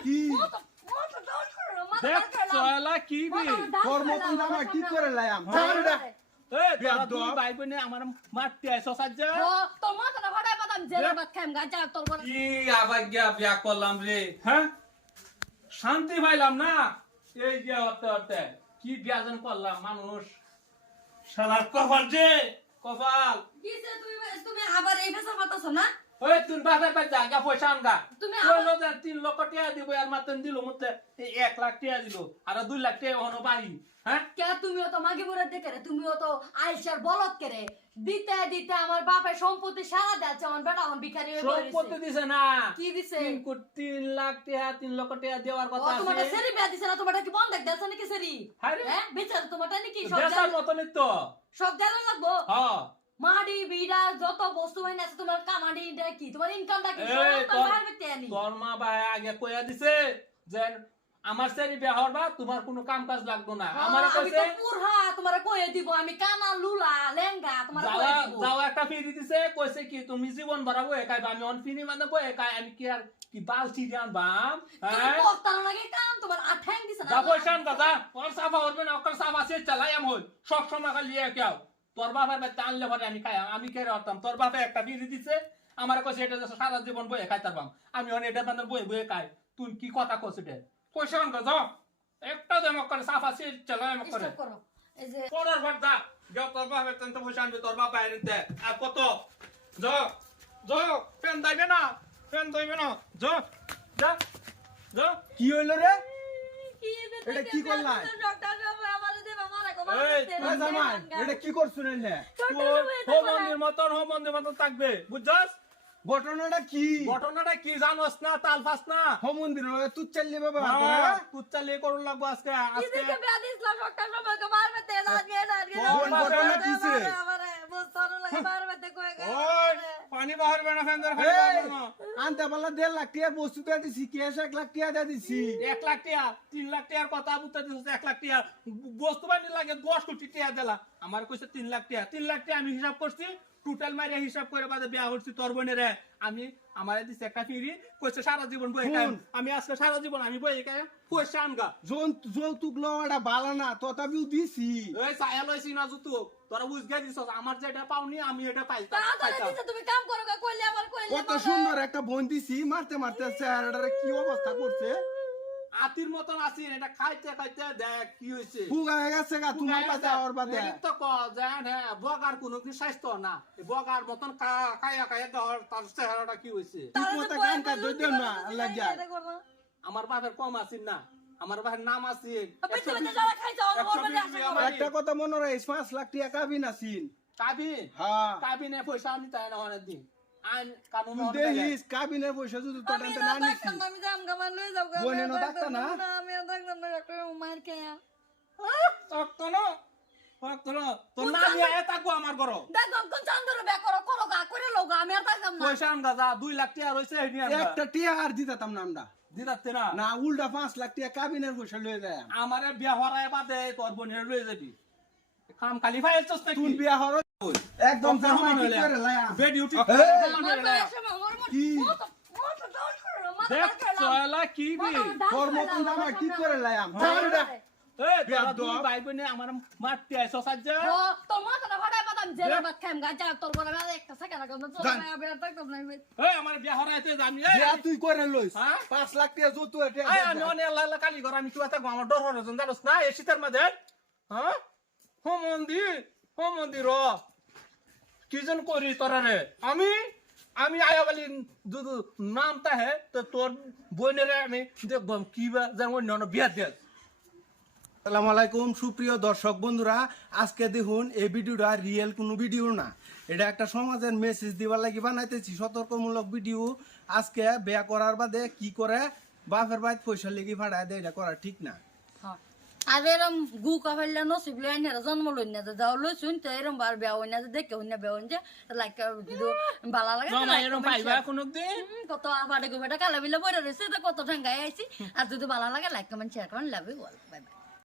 কি? দেখ চয়লা কি তোর মতন জামাই ঠিক করে লাইম এ তোরা বেয়াদব। দুই ভাই বোনে আমার মারতে আইছো সাজ্জা কি আবাগ্যা বিয়া করলাম রে হ্যাঁ শান্তি পাইলাম না এই যে অর্থে অর্থে কি বিয়াজন করলাম মানুষ শালার কপাল যে কপাল তুমি আবার এই ফেসা পাতাছো না ওই বাপের বাড়ি জায়গা পয়সা তুমি তিন লক্ষ টাকা দিব আর মাত্র দিল মতে এক লাখ টাকা দিল আর দুই লাখ টাকা পাই। হ্যাঁ? কে তুমিও তো মাগি মুরে দেখে রে তুমিও তো আইসার বলত করে দিতে দিতে আমার বাপের সম্পত্তি সারা দিয়েছে আমার বেটা আমার ভিখারি হয়ে সম্পত্তি দিছে না। কি দিছে? তিন কোটি তিন লাখ টাকা তিন লক্ষ টাকা দেওয়ার কথা তোমারটা আছে। সেরি বিয়া দিছে না তোমারটা কি বন্ধ দেখছে নাকি সেরি? হ্যাঁ বিচার তোমারটা নাকি সব দেশার দেওয়া- মতনই তো। সব দেওয়া লাগবো? হ্যাঁ মাডি বিড়া যত বস্তু বাহিনী আছে তোমার কামাডি কি? তোমার ইনকামটা কি? তোর- মা ভাই আগে কইয়া দিছে যে আমার সেরি বিয়া হওয়ার বা তোমার কোনো কাম কাজ লাগতো না আমার হ্যাঁ, আমি কইছে পুরহা তোমার কয়ে দিব আমি কানা লুলা লেঙ্গা তোমার কয়ে দিব। যাওয়া একটা ফিরি দিছে কইছে কি তুমি জীবন ভরাবো একাই আমি অন ফিনি মানে বই একাই আমি কি আর কি বাল চিড়িয়ান বাম হ্যাঁ? তুমি করতাম লাগে কাম? তোমার আঠাং দিছে না যা পয়সা দাদা ওর সাফা না ওর সাফা সে চালাই আম হই। সব সময় খালি কেউ তোর বাপের বাড়িতে আনলে পরে আমি খাই আমি কে রাখতাম তোর বাপে একটা ফিরি দিছে আমার কইছে এটা যে সারা জীবন বই খাই তারবাম আমি অন এটা বান্দর বই বই খাই। তুই কি কথা কইছ এটা? পয়সা আন দাদা একটা দেমক করে সাফা সিট চালাই আম করে। এই যে পড়ার ভাগ দা যাও তোর বাপের তেন তো পয়সা আনবি তোর বাপ বাইরে দে। আর কত? যাও যাও ফ্যান দাইবে না ফ্যান দাইবে না। যাও যা যাও কি হইল রে? এটা কি করলা? ডক্টর বাবু আমারে দেবা মারা কো এই, এ জামাই এটা কি করছুন মন্দির মতন হো মন্দির মতন থাকবে বুঝছস? ঘটনাটা কি? ঘটনাটা কি জানোস না তাল ফাস না? হ মন্দির তুই চাললি বাবা হ্যাঁ, তুই চালিয়ে করুন লাগবো আজকে কে পানি বাহারবে না ফ্যান আনতে পারলা দেড় লাখ টাকা বস্তু দিয়ে দিছি ক্যাশ এক লাখ টাকা দিয়ে দিছি। এক লাখ টাকা তিন লাখ টাকার কথা বুঝতে দিছিস এক লাখ টাকা বস্তু বানি লাগে দশ কোটি টাকা দিলা। আমার কইছে তিন লাখ টাকা তিন লাখ টাকা আমি হিসাব করছি টোটাল মারিয়া হিসাব করে বাদে বিয়া করছি তোর বোনের আমি আমার দিছে একটা ফিরি কইছে সারা জীবন বই আমি আজকে সারা জীবন আমি বই খাই কইছে আমগা যৌতুক লওয়াটা বালা না তথাপিও দিছি। এই ছায়া লইছি না জুতু তোরা দিছস আমার যেটা পাওনি আমি এটা পাই তুমি কাম করো কইলে আমার কইলে কত সুন্দর একটা বোন দিছি মারতে মারতে চেহারাটারে কি অবস্থা করছে? আতির মতন আছি এটা খাইতে খাইতে দেখ কি হইছে। ফুগা হয়ে গেছে গা তোমার কাছে আর বাদে। তো ক জান হ্যাঁ বগার কোনো কি স্বাস্থ্য না। বগার মতন তার চেহারাটা কি হইছে? ঠিক মতো কাম কাজ ধরতে না লাগিয়া। আমার বাপের কম আছিস না। আমার বাপের নাম আছে। একটা কথা মনে রাখিস পাঁচ লাখ টাকা কাবিন আছিন কাবি হ্যাঁ। কাবি নে পয়সা আমি তাই না অনেক দিন পয়সা যদি তোর না নিছি আমি আমার বোন না? আমি না, মার না না তোর নাম আয় ঘর। দেখো, কোন চান্দরে বে করো, করো গা, করে লও গা, আমি আর থাকতাম না। পয়সা আনগা যা দুই লাখ টাকা রয়েছে এই নিয়ে আনগা একটা টিয়া আর দিতাম না আমরা। দিদাতে না। না উল্টা পাঁচ লাখ টাকা কাবিনের পয়সা লয়ে যায় আমারে বিয়া হরায় বাদে তোর বোনের লয়ে যাবি। কাম খালি নাকি? তুই বিয়া হর একদম ঠিক করে লায়া বে ডিউটি কি? দেখ কি বি? তোর মতন করে লায়াম যা, তুই করে লইস। হ্যাঁ? পাঁচ লাখ টাকা আল্লাহ আল্লাহ কালি ঘর আমি কি আমার ডর হরে জানোস না? এই শীতের মধ্যে হ্যাঁ? হো মন্দির হো মন্দির কি জন করি তোরা রে? আমি আমি আয়া বলি নামটা হে তো তোর বোনের আমি দেখব কি বা বিয়া দিয়ে। আসসালামু আলাইকুম সুপ্রিয় দর্শক বন্ধুরা আজকে দেখুন এই ভিডিওটা রিয়েল কোনো ভিডিও না। এটা একটা সমাজের মেসেজ দিবার লাগি বানাইতেছি সতর্কমূলক ভিডিও আজকে বিয়া করার বাদে কি করে? বাপের বাইত পয়সা লেগে ফাড়ায় দেয় এটা করা ঠিক না। হ্যাঁ। আর এরম গু কাফাইলে নসিব লই আইনে জন্ম লই না যাও লই শুন তো এরম বার বিয়া হই না যে দেখে হই না বিয়া হই যে লাইক যদি বালা লাগে তো এরম পাইবা share। কোনো দিন? হুম, কত আবাডে গুবেটা কালা বিলে বইরা রয়েছে তো কত ঠাঙ্গাই আইছি। আর যদি ভালো লাগে লাইক কমেন্ট শেয়ার করেন love you all bye bye